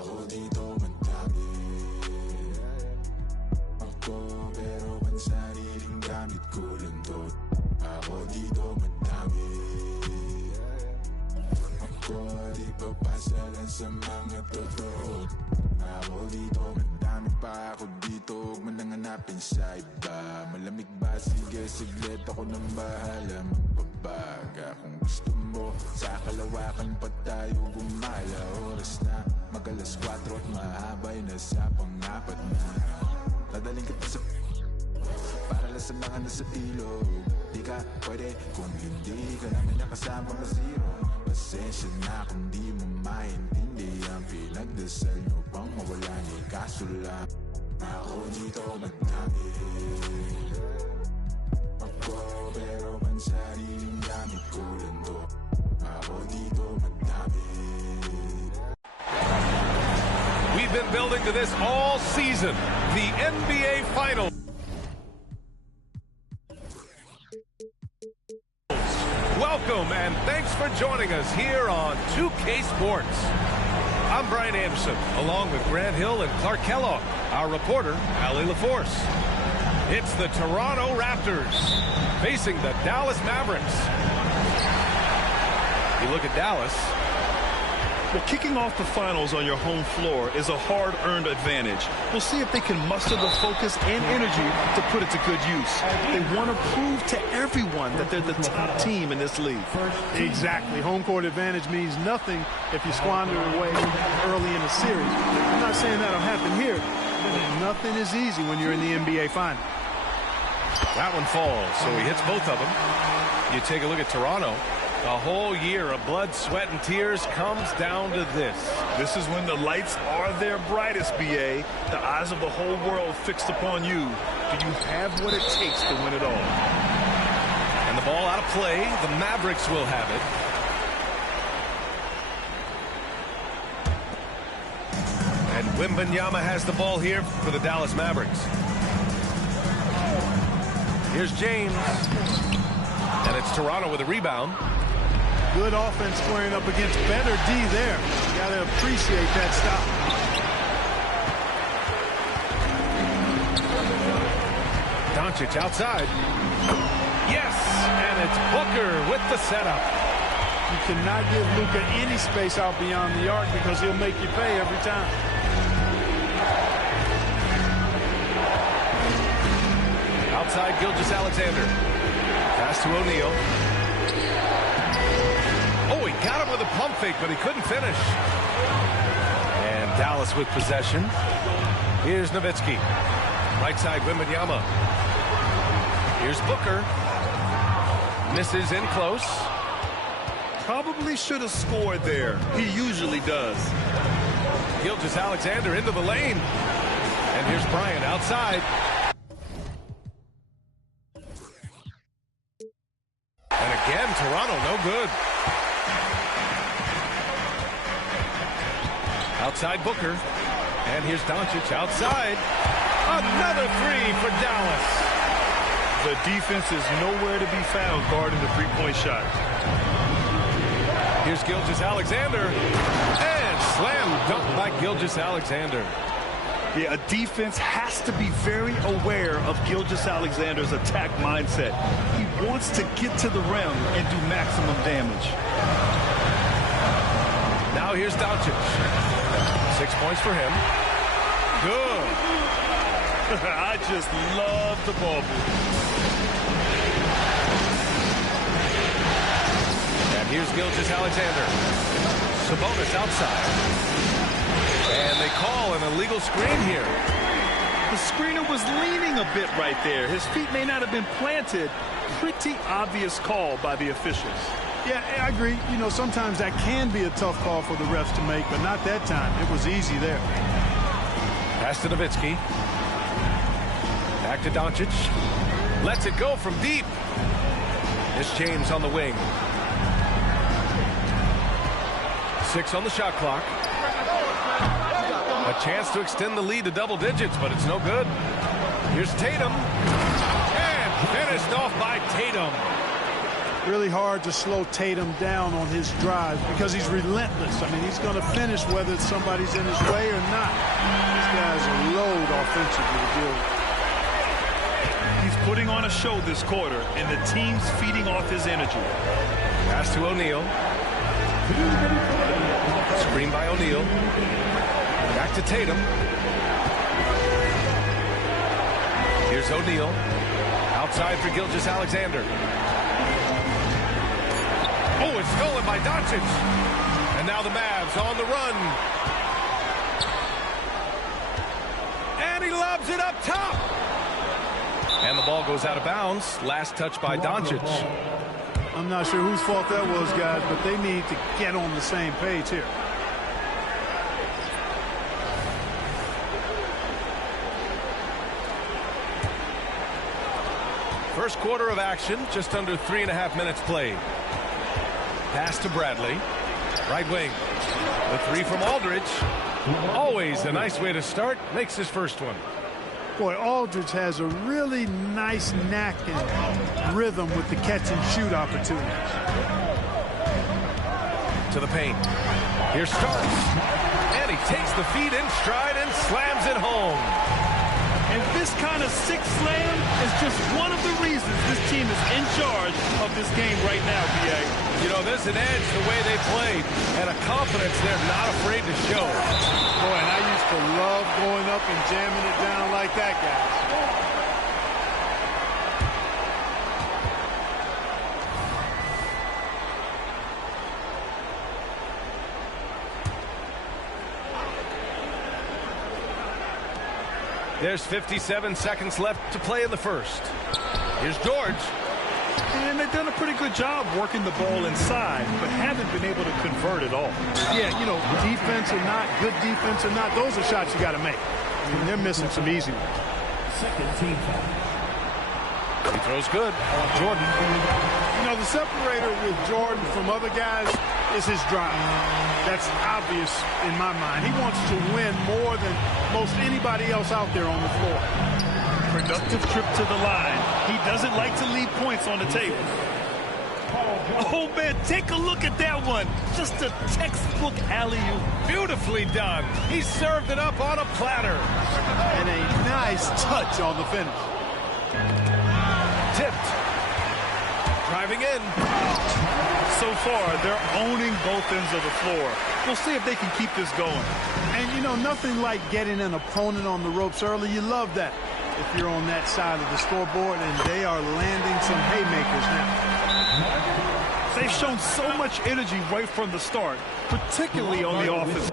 Ako dito madami. Ako pero ang sariling gamit ko lang to. Ako dito madami. Ako di papasa lang sa mga totoo. Ako dito madami pa. Ako dito huwag man lang hanapin sa iba. Malamig ba? Sige siglit ako nang bahala magbabaga. Kung gusto mo sa kalawakan pa tayo gumala. Oras na mag-alas 4 at mahabay na sa pang-apat na. Dadaling kita sa para lasan mga nasa ilog. Di ka pwede kung hindi ka namin nakasama na zero. Pasensya na kung di mo maintindihan. Pinagdasal nyo pang mawala ni kaso lang. Ako dito madami. Ako pero ang sariling gamit ko lang to. Ako dito madami. We've been building to this all season. The NBA Finals. Welcome and thanks for joining us here on 2K Sports. I'm Brian Anderson, along with Grant Hill and Clark Kellogg, our reporter, Allie LaForce. It's the Toronto Raptors facing the Dallas Mavericks. You look at Dallas. Well, kicking off the finals on your home floor is a hard-earned advantage. We'll see if they can muster the focus and energy to put it to good use. They want to prove to everyone that they're the top team in this league. Exactly. Home court advantage means nothing if you squander it away early in the series. I'm not saying that'll happen here, but nothing is easy when you're in the NBA Finals. That one falls, so he hits both of them. You take a look at Toronto. A whole year of blood, sweat, and tears comes down to this. This is when the lights are their brightest, B.A. The eyes of the whole world fixed upon you. Do you have what it takes to win it all? And the ball out of play. The Mavericks will have it. And Wembanyama has the ball here for the Dallas Mavericks. Here's James. And it's Toronto with a rebound. Good offense squaring up against better D there. You got to appreciate that stop. Doncic outside. Yes, and it's Booker with the setup. You cannot give Luka any space out beyond the arc because he'll make you pay every time. Outside Gilgeous-Alexander. Pass to O'Neal. Oh, he got him with a pump fake, but he couldn't finish. And Dallas with possession. Here's Nowitzki. Right side, Wembanyama. Here's Booker. Misses in close. Probably should have scored there. He usually does. Gilgeous-Alexander into the lane. And here's Bryant outside. And again, Toronto no good. Outside Booker. And here's Doncic outside. Another three for Dallas. The defense is nowhere to be found guarding the three-point shot. Here's Gilgeous-Alexander. And slam dunk by Gilgeous-Alexander. Yeah, a defense has to be very aware of Gilgeous-Alexander's attack mindset. He wants to get to the rim and do maximum damage. Now here's Doncic. 6 points for him. Good. I just love the ball move. And here's Gilgeous-Alexander. Sabonis outside. And they call an illegal screen here. The screener was leaning a bit right there. His feet may not have been planted. Pretty obvious call by the officials. Yeah, I agree. You know, sometimes that can be a tough call for the refs to make, but not that time. It was easy there. Pass to Nowitzki. Back to Doncic. Lets it go from deep. It's James on the wing. 6 on the shot clock. A chance to extend the lead to double digits, but it's no good. Here's Tatum. And finished off by Tatum. Really hard to slow Tatum down on his drive because he's relentless. I mean, he's going to finish whether somebody's in his way or not. This guy's a load offensively to deal with. He's putting on a show this quarter, and the team's feeding off his energy. Pass to O'Neal. Screen by O'Neal. Back to Tatum. Here's O'Neal. Outside for Gilgeous-Alexander. Oh, it's stolen by Doncic. And now the Mavs on the run. And he lobs it up top. And the ball goes out of bounds. Last touch by Doncic. I'm not sure whose fault that was, guys, but they need to get on the same page here. First quarter of action, just under 3.5 minutes played. Pass to Bradley. Right wing. The three from Aldridge. Always a nice way to start. Makes his first one. Boy, Aldridge has a really nice knack and rhythm with the catch-and-shoot opportunities. To the paint. Here Starks. And he takes the feed in stride and slams it home. And this kind of sick slam is just one of the reasons this team is in charge of this game right now, B.A. You know, there's an edge the way they played and a confidence they're not afraid to show. Boy, and I used to love going up and jamming it down like that, guys. There's 57 seconds left to play in the first. Here's George. And they've done a pretty good job working the ball inside, but haven't been able to convert at all. Yeah, you know, defense or not, good defense or not, those are shots you got to make. I mean, they're missing some easy ones. Second team foul. He throws good. Jordan. You know, the separator with Jordan from other guys is his drive. That's obvious in my mind. He wants to win more than most anybody else out there on the floor. Productive trip to the line. He doesn't like to leave points on the table. Oh, man, take a look at that one. Just a textbook alley-oop. Beautifully done. He served it up on a platter. And a nice touch on the finish. Tipped. Driving in. So far, they're owning both ends of the floor. We'll see if they can keep this going. And, you know, nothing like getting an opponent on the ropes early. You love that if you're on that side of the scoreboard, and they are landing some haymakers now. They've shown so much energy right from the start, particularly on the offense.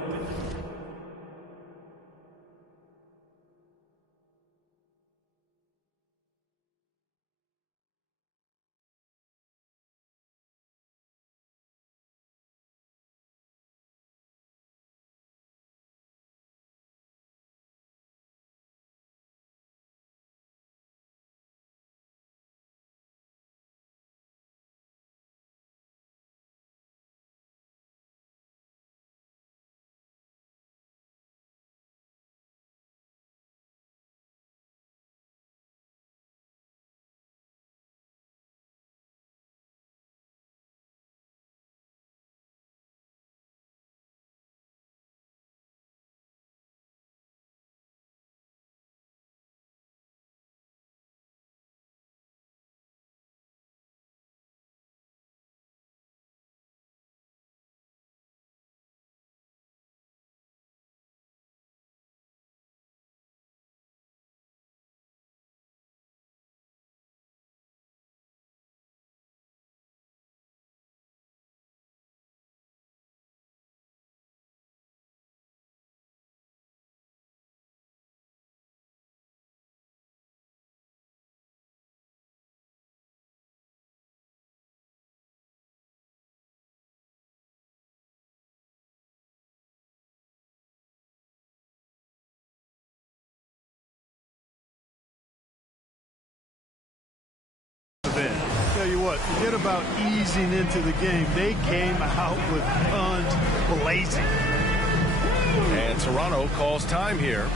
Tell you what, forget about easing into the game. They came out with guns blazing. And Toronto calls time here.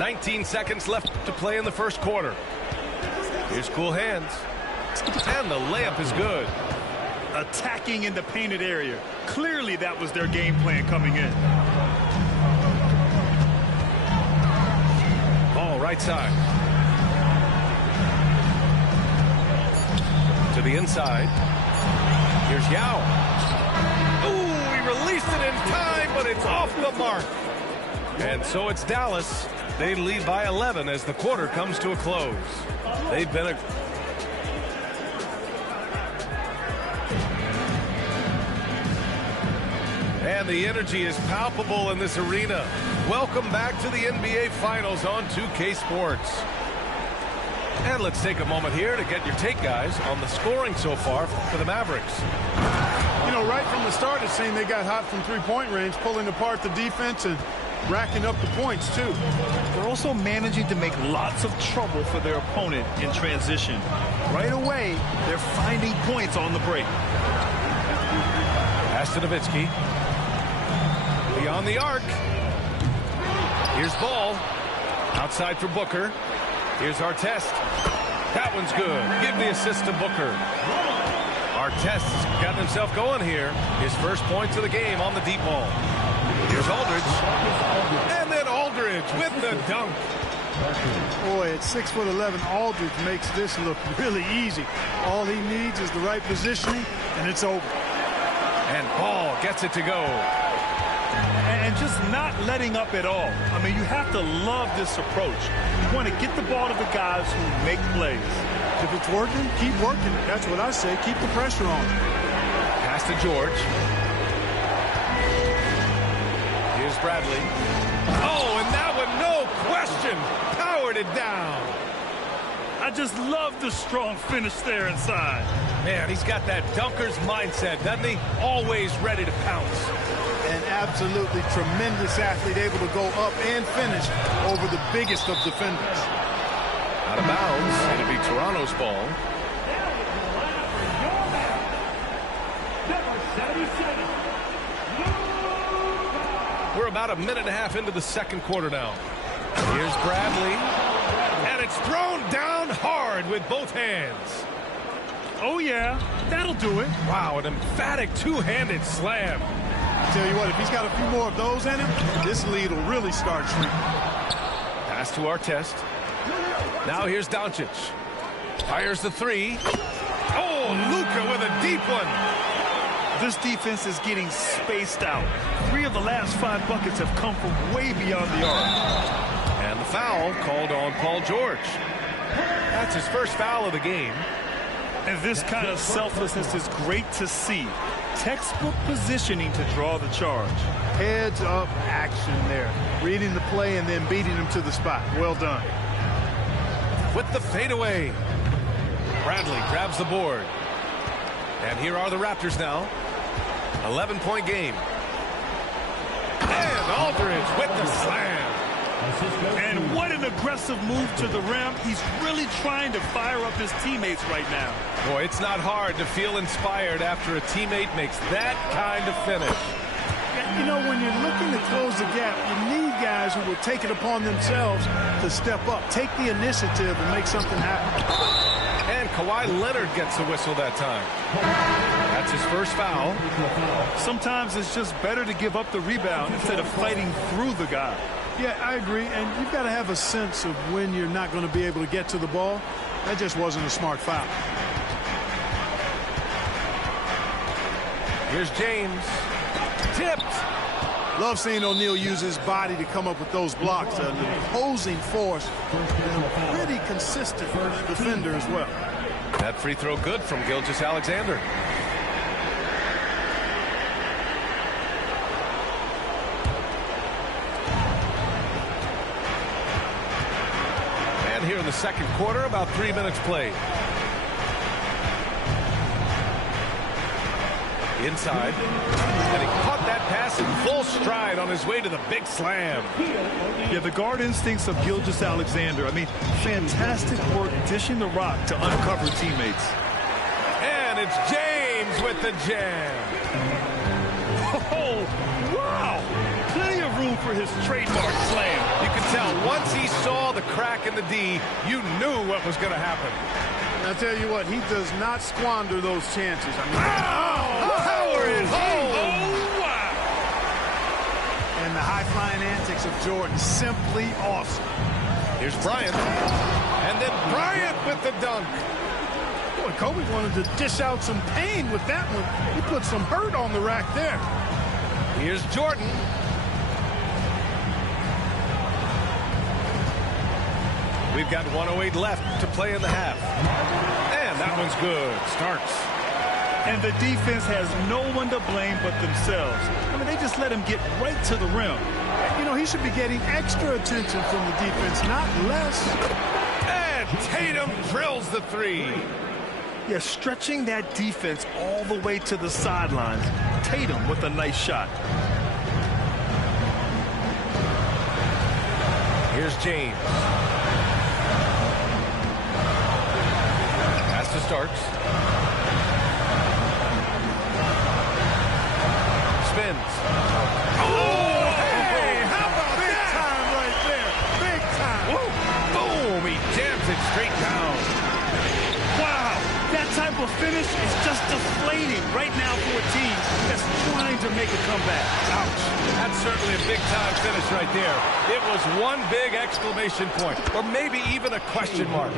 19 seconds left to play in the first quarter. Here's cool hands. And the layup is good. Attacking in the painted area. Clearly that was their game plan coming in. Ball right side. To the inside. Here's Yao. Ooh, he released it in time, but it's off the mark. And so it's Dallas. They lead by 11 as the quarter comes to a close. They've been And the energy is palpable in this arena. Welcome back to the NBA Finals on 2K Sports. And let's take a moment here to get your take, guys, on the scoring so far for the Mavericks. You know, right from the start, it seemed they got hot from three-point range, pulling apart the defense and racking up the points, too. They're also managing to make lots of trouble for their opponent in transition. Right away, they're finding points on the break. Pass to Nowitzki. Beyond the arc. Here's Ball. Outside for Booker. Here's Artest. That one's good. Give the assist to Booker. Artest's got himself going here. His first points of the game on the deep ball. Here's Aldridge. And then Aldridge with the dunk. Boy, at 6'11", Aldridge makes this look really easy. All he needs is the right positioning, and it's over. And Ball gets it to go. And just not letting up at all. I mean, you have to love this approach. You want to get the ball to the guys who make plays. If it's working, keep working it. That's what I say. Keep the pressure on. Pass to George. Here's Bradley. Oh, and that one, no question, powered it down. I just love the strong finish there inside. Man, he's got that dunker's mindset, doesn't he? Always ready to pounce. An absolutely tremendous athlete, able to go up and finish over the biggest of defenders. Out of bounds. It'll be Toronto's ball. We're about a minute and a half into the second quarter now. Here's Bradley. And it's thrown down hard with both hands. Oh, yeah, that'll do it. Wow, an emphatic two-handed slam. I tell you what, if he's got a few more of those in him, this lead will really start shrinking. Pass to Artest. Now here's Doncic. Fires the three. Oh, Luka with a deep one. This defense is getting spaced out. 3 of the last 5 buckets have come from way beyond the arc. And the foul called on Paul George. That's his first foul of the game. And this kind of selflessness is great to see. Textbook positioning to draw the charge. Heads up action there. Reading the play and then beating him to the spot. Well done. With the fadeaway. Bradley grabs the board. And here are the Raptors now. 11-point game. And Aldridge with the slam. And what an aggressive move to the rim. He's really trying to fire up his teammates right now. Boy, it's not hard to feel inspired after a teammate makes that kind of finish. You know, when you're looking to close the gap, you need guys who will take it upon themselves to step up, take the initiative, and make something happen. And Kawhi Leonard gets the whistle that time. That's his first foul. Sometimes it's just better to give up the rebound instead of fighting through the guy. Yeah, I agree, and you've got to have a sense of when you're not going to be able to get to the ball. That just wasn't a smart foul. Here's James. Tipped. Love seeing O'Neal use his body to come up with those blocks. An opposing force and a pretty consistent defender as well. That free throw good from Gilgeous-Alexander. And here in the second quarter, about 3 minutes played. Inside. And he caught that pass in full stride on his way to the big slam. Yeah, the guard instincts of Gilgeous-Alexander. I mean, fantastic work dishing the rock to uncover teammates. And it's James with the jam. Oh, wow. Plenty of room for his trademark slam. You can tell, once he saw the crack in the D, you knew what was going to happen. I tell you what, he does not squander those chances. I mean, power it home! Oh, wow! And the high-flying antics of Jordan, simply awesome. Here's Bryant. And then Bryant with the dunk. Boy, Kobe wanted to dish out some pain with that one. He put some hurt on the rack there. Here's Jordan. We've got 1:08 left to play in the half. And that one's good. Starks. And the defense has no one to blame but themselves. I mean, they just let him get right to the rim. You know, he should be getting extra attention from the defense, not less. And Tatum drills the three. Yeah, stretching that defense all the way to the sidelines. Tatum with a nice shot. Here's James. Pass to Starks. Spins. Oh, hey, how about big that? Time right there. Big time. Whoa. Boom, he jams it straight down. Wow, that type of finish is just deflating right now for a team that's trying to make a comeback. Ouch. That's certainly a big-time finish right there. It was one big exclamation point, or maybe even a question mark.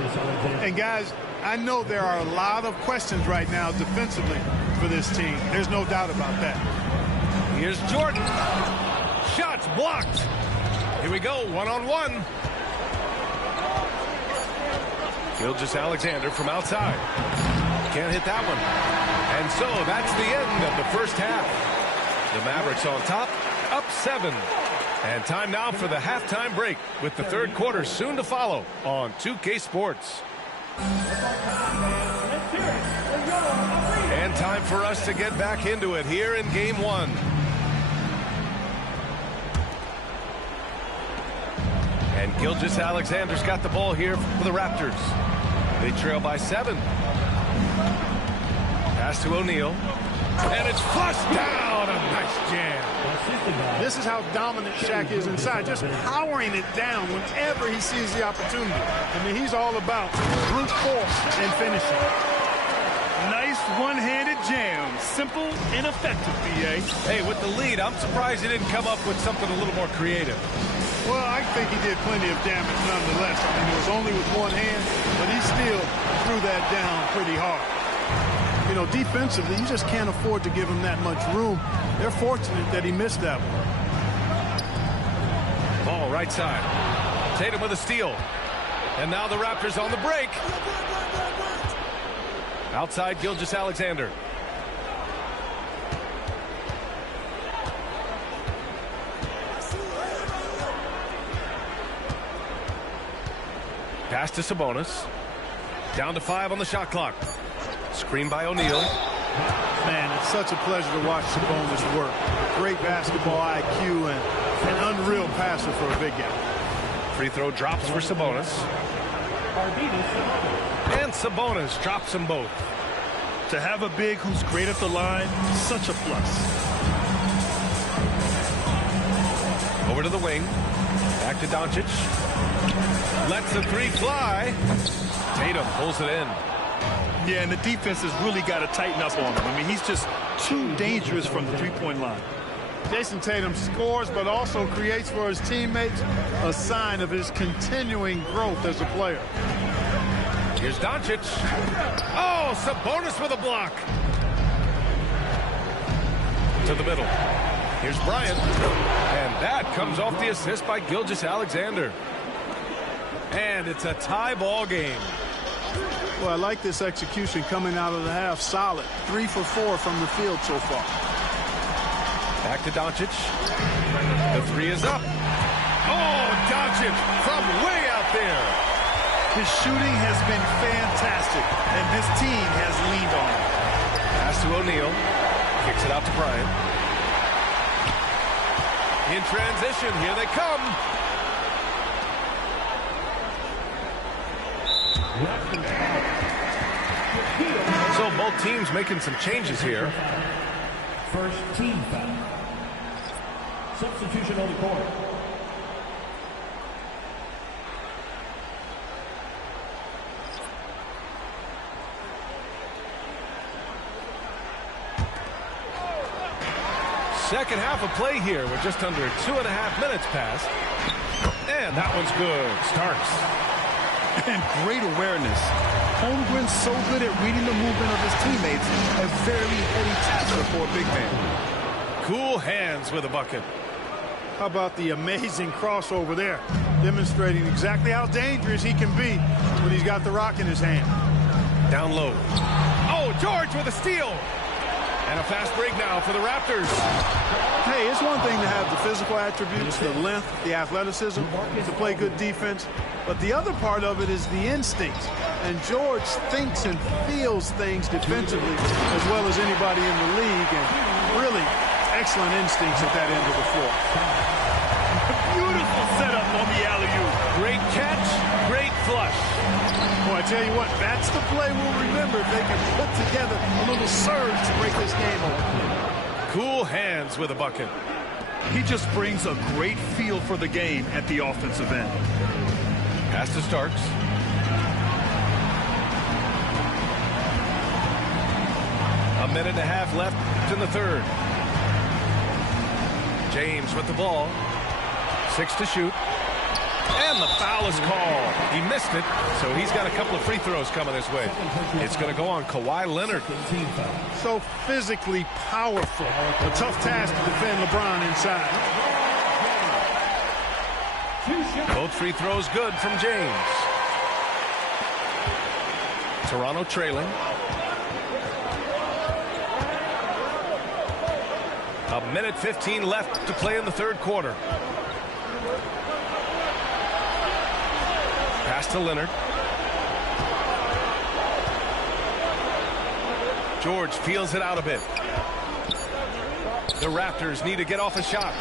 And, guys, I know there are a lot of questions right now defensively for this team. There's no doubt about that. Here's Jordan. Shots blocked. Here we go, one-on-one. Gilgeous-Alexander from outside. Can't hit that one. And so that's the end of the first half. The Mavericks on top, up 7. And time now for the halftime break with the third quarter soon to follow on 2K Sports. And time for us to get back into it here in Game 1. And Gilgeous-Alexander's got the ball here for the Raptors. They trail by 7. Pass to O'Neal. And it's flushed down. A nice jam. This is how dominant Shaq is inside, just powering it down whenever he sees the opportunity. I mean, he's all about brute force and finishing. Nice one-handed jam. Simple and effective, B.A. Hey, with the lead, I'm surprised he didn't come up with something a little more creative. Well, I think he did plenty of damage nonetheless. I mean, it was only with one hand, but he still threw that down pretty hard. You know, defensively, you just can't afford to give him that much room. They're fortunate that he missed that one. Ball right side. Tatum with a steal. And now the Raptors on the break. Outside, Gilgeous-Alexander. Pass to Sabonis. Down to 5 on the shot clock. Screen by O'Neal. Man, it's such a pleasure to watch Sabonis work. Great basketball IQ and an unreal passer for a big guy. Free throw drops for Sabonis. And Sabonis drops them both. To have a big who's great at the line, such a plus. Over to the wing. Back to Doncic. Lets the three fly. Tatum pulls it in. Yeah, and the defense has really got to tighten up on him. I mean, he's just too dangerous from the three-point line. Jason Tatum scores, but also creates for his teammates a sign of his continuing growth as a player. Here's Doncic. Oh, Sabonis with a block. To the middle. Here's Bryant. And that comes off the assist by Gilgeous-Alexander. And it's a tie ball game. Well, I like this execution coming out of the half. Solid. 3 for 4 from the field so far. Back to Doncic. The three is up. Oh, Doncic from way out there. His shooting has been fantastic, and this team has leaned on him. Pass to O'Neal. Kicks it out to Bryant. In transition, here they come. So both teams making some changes here. First team foul. Substitution on the court. Second half of play here. We're just under 2.5 minutes past. And that one's good. Starks. And great awareness. Holmgren's so good at reading the movement of his teammates. A very heady tasker for a big man. Cool hands with a bucket. How about the amazing crossover there? Demonstrating exactly how dangerous he can be when he's got the rock in his hand. Down low. Oh, George with a steal. And a fast break now for the Raptors. Hey, it's one thing to have the physical attributes, the length, the athleticism, to play good defense. But the other part of it is the instincts. And George thinks and feels things defensively as well as anybody in the league. And really excellent instincts at that end of the floor. Beautiful setup on the alley-oop. Great catch, great flush. Boy, I tell you what, that's the play we'll remember if they can put together a little surge to break this game open. Cool hands with a bucket. He just brings a great feel for the game at the offensive end. Pass to Starks. A minute and a half left in the third. James with the ball. 6 to shoot. And the foul is called. He missed it, so he's got a couple of free throws coming his way. It's going to go on Kawhi Leonard. So physically powerful. A tough task to defend LeBron inside. Both free throws good from James. Toronto trailing. A minute 15 left to play in the third quarter. Pass to Leonard. George feels it out a bit. The Raptors need to get off a shot.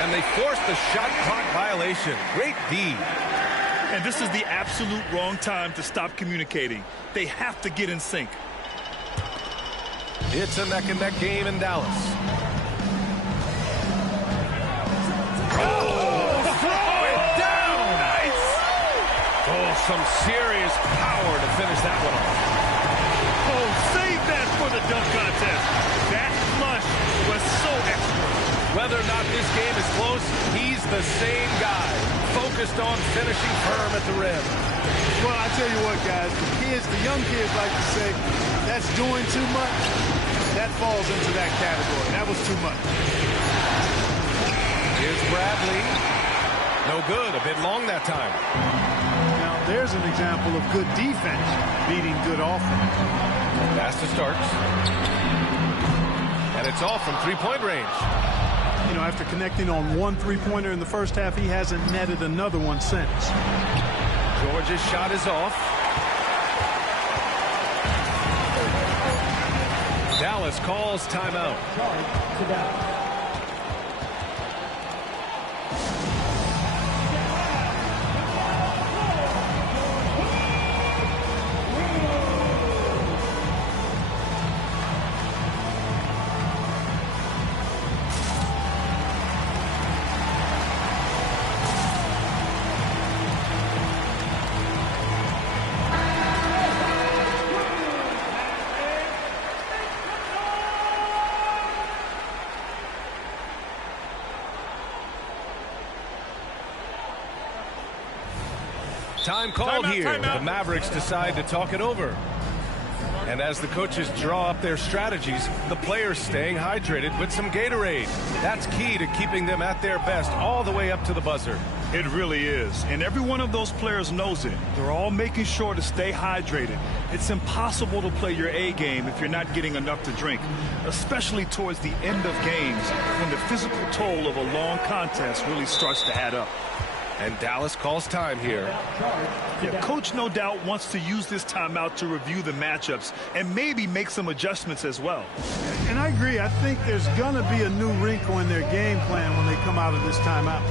And they force the shot clock violation. Great D. And this is the absolute wrong time to stop communicating. They have to get in sync. It's a neck-and-neck game in Dallas. Oh, throw it down! Nice! Oh, some serious power to finish that one off. Oh, save that for the dunk contest. That flush was so excellent. Whether or not this game is close, he's the same guy, focused on finishing firm at the rim. Well, I tell you what, guys, the young kids like to say, that's doing too much. That falls into that category. That was too much. Here's Bradley. No good, a bit long that time. Now, there's an example of good defense beating good offense. Pass to Starks. And it's off from three-point range. You know, after connecting on one three-pointer in the first half, he hasn't netted another one since. George's shot is off. Dallas calls timeout. Time called here. The Mavericks decide to talk it over. And as the coaches draw up their strategies, the players staying hydrated with some Gatorade. That's key to keeping them at their best all the way up to the buzzer. It really is. And every one of those players knows it. They're all making sure to stay hydrated. It's impossible to play your A game if you're not getting enough to drink, especially towards the end of games when the physical toll of a long contest really starts to add up. And Dallas calls time here. Yeah, Coach no doubt wants to use this timeout to review the matchups and maybe make some adjustments as well. And I agree. I think there's going to be a new wrinkle in their game plan when they come out of this timeout.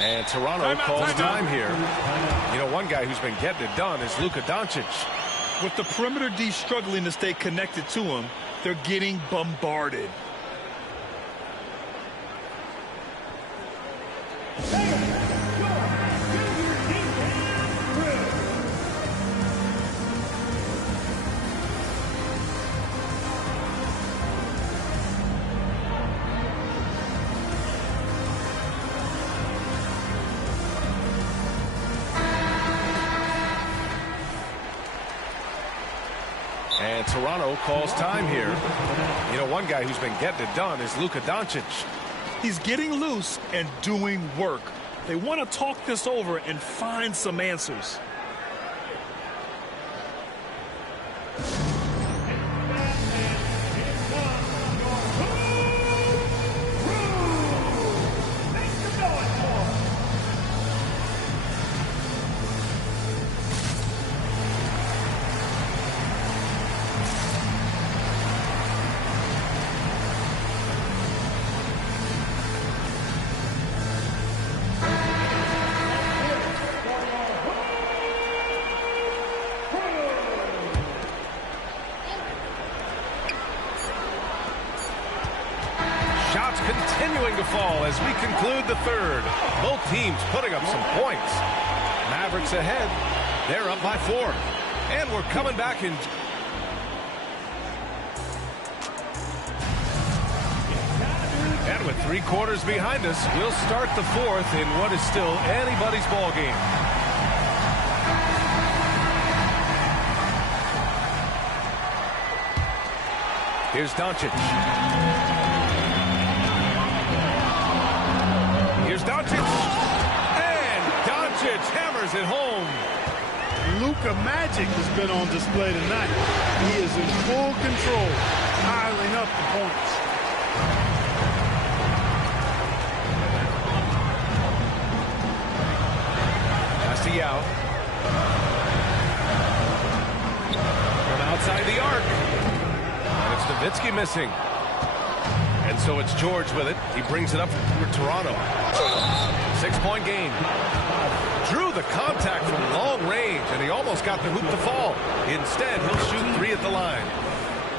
And Toronto calls time here. You know, one guy who's been getting it done is Luka Doncic. With the perimeter D struggling to stay connected to him, they're getting bombarded. And Toronto calls time here. You know, one guy who's been getting it done is Luka Doncic. He's getting loose and doing work. They want to talk this over and find some answers. Shots continuing to fall as we conclude the third. Both teams putting up some points. Mavericks ahead. They're up by 4. And we're coming back in. And with 3 quarters behind us, we'll start the fourth in what is still anybody's ball game. Here's Doncic. Here's Doncic. And Doncic hammers it home. Luka magic has been on display tonight. He is in full control, piling up the points. Pass to Yao. From outside the arc. And it's Nowitzki missing. And so it's George with it. He brings it up for Toronto. 6-point game. Drew the contact from long range, and he almost got the hoop to fall. Instead, he'll shoot 3 at the line.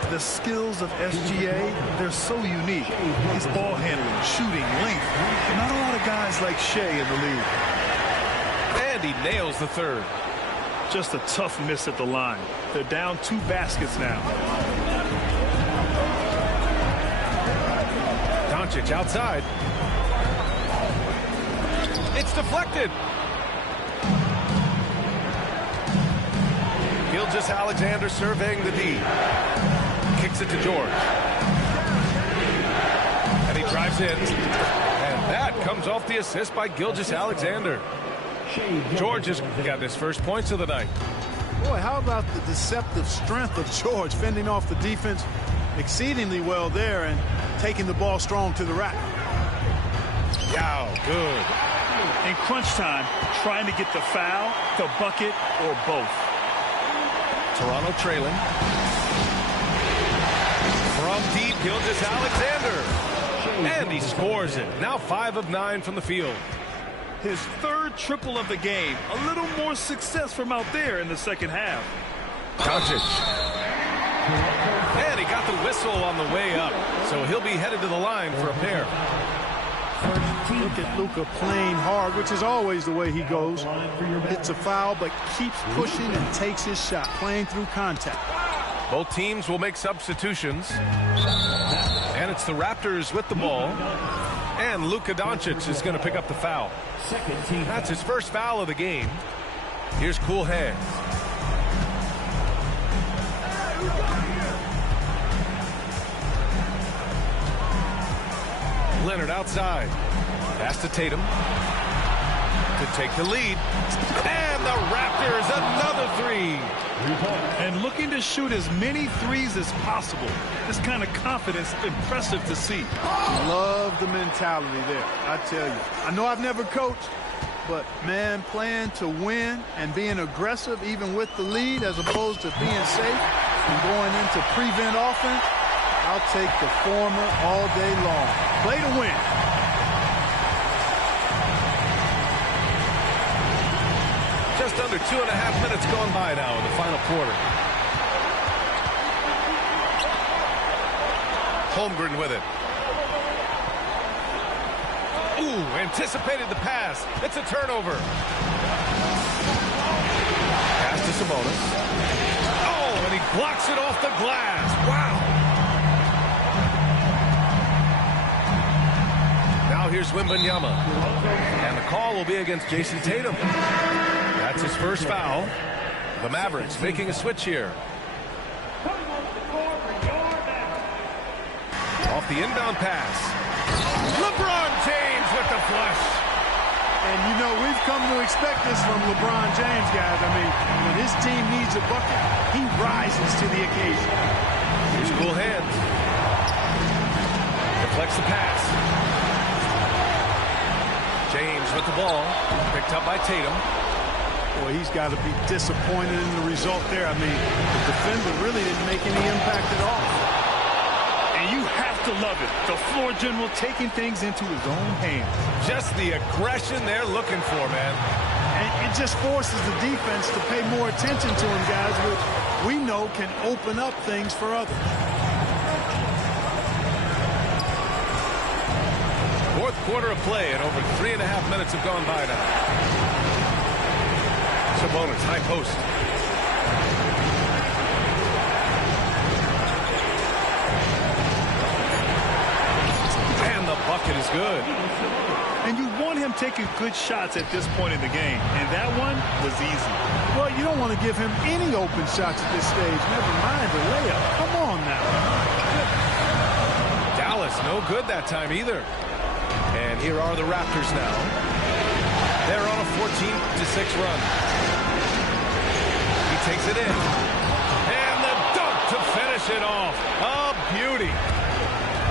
The skills of SGA, they're so unique. His ball handling, shooting, length. Not a lot of guys like Shea in the league. And he nails the third. Just a tough miss at the line. They're down 2 baskets now. Doncic outside. It's deflected. Gilgeous-Alexander surveying the D. Kicks it to George. And he drives in. And that comes off the assist by Gilgeous-Alexander. George has got his first points of the night. Boy, how about the deceptive strength of George fending off the defense exceedingly well there and taking the ball strong to the rack. Yao, good. In crunch time, trying to get the foul, the bucket, or both. Toronto trailing. From deep, Gilgeous-Alexander. And he scores it. Now 5 of 9 from the field. His 3rd triple of the game. A little more success from out there in the second half. Doncic. And he got the whistle on the way up. So he'll be headed to the line for a pair. Look at Luka playing hard, which is always the way he goes. Hits a foul, but keeps pushing and takes his shot, playing through contact. Both teams will make substitutions. And it's the Raptors with the ball. And Luka Doncic is going to pick up the foul. That's his first foul of the game. Here's cool hands. Leonard outside. Pass to Tatum to take the lead. And the Raptors another 3. And looking to shoot as many threes as possible. This kind of confidence, impressive to see. Love the mentality there, I tell you. I know I've never coached, but, man, playing to win and being aggressive even with the lead as opposed to being safe and going into prevent offense, I'll take the former all day long. Play to win. Just under 2.5 minutes gone by now in the final quarter. Holmgren with it. Ooh, anticipated the pass. It's a turnover. Pass to Sabonis. Oh, and he blocks it off the glass. Wow. Now here's Wembanyama. And the call will be against Jason Tatum. That's his first foul. The Mavericks making a switch here. Off the inbound pass. LeBron James with the flush. And, you know, we've come to expect this from LeBron James, guys. I mean, when his team needs a bucket, he rises to the occasion. Here's cool hands. Deflects the pass. James with the ball. Picked up by Tatum. Boy, he's got to be disappointed in the result there. I mean, the defender really didn't make any impact at all. And you have to love it. The floor general taking things into his own hands. Just the aggression they're looking for, man. And it just forces the defense to pay more attention to him, guys, which we know can open up things for others. Fourth quarter of play, and over 3.5 minutes have gone by now. Sabonis, high post. And the bucket is good. And you want him taking good shots at this point in the game. And that one was easy. Well, you don't want to give him any open shots at this stage. Never mind the layup. Come on now. Dallas, no good that time either. And here are the Raptors now. They're on a 14-6 run. He takes it in. And the dunk to finish it off. A beauty.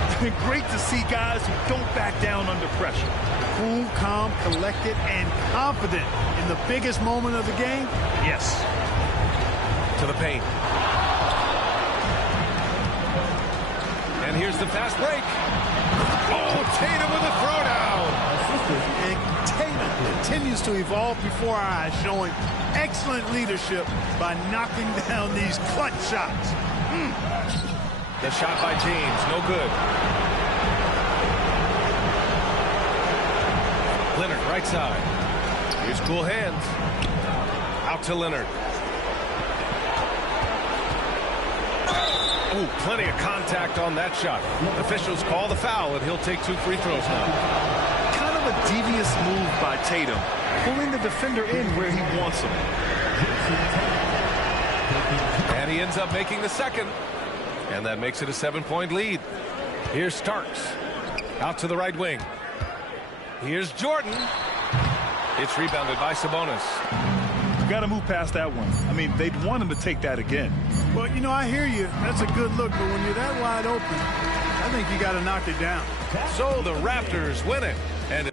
It's been great to see guys who don't back down under pressure. Cool, calm, collected, and confident in the biggest moment of the game. Yes. To the paint. And here's the fast break. Oh, Tatum with a throwdown. And Tatum continues to evolve before our eyes, showing excellent leadership by knocking down these clutch shots. The shot by James, no good. Leonard, right side. Here's cool hands. Out to Leonard. Oh, plenty of contact on that shot. Officials call the foul, and he'll take 2 free throws now. Kind of a devious move by Tatum, pulling the defender in where he wants him. And he ends up making the second. And that makes it a 7-point lead. Here's Starks. Out to the right wing. Here's Jordan. It's rebounded by Sabonis. Got to move past that one. I mean, they'd want him to take that again. Well, you know, I hear you. That's a good look, but when you're that wide open, I think you got to knock it down. So the Raptors win it. And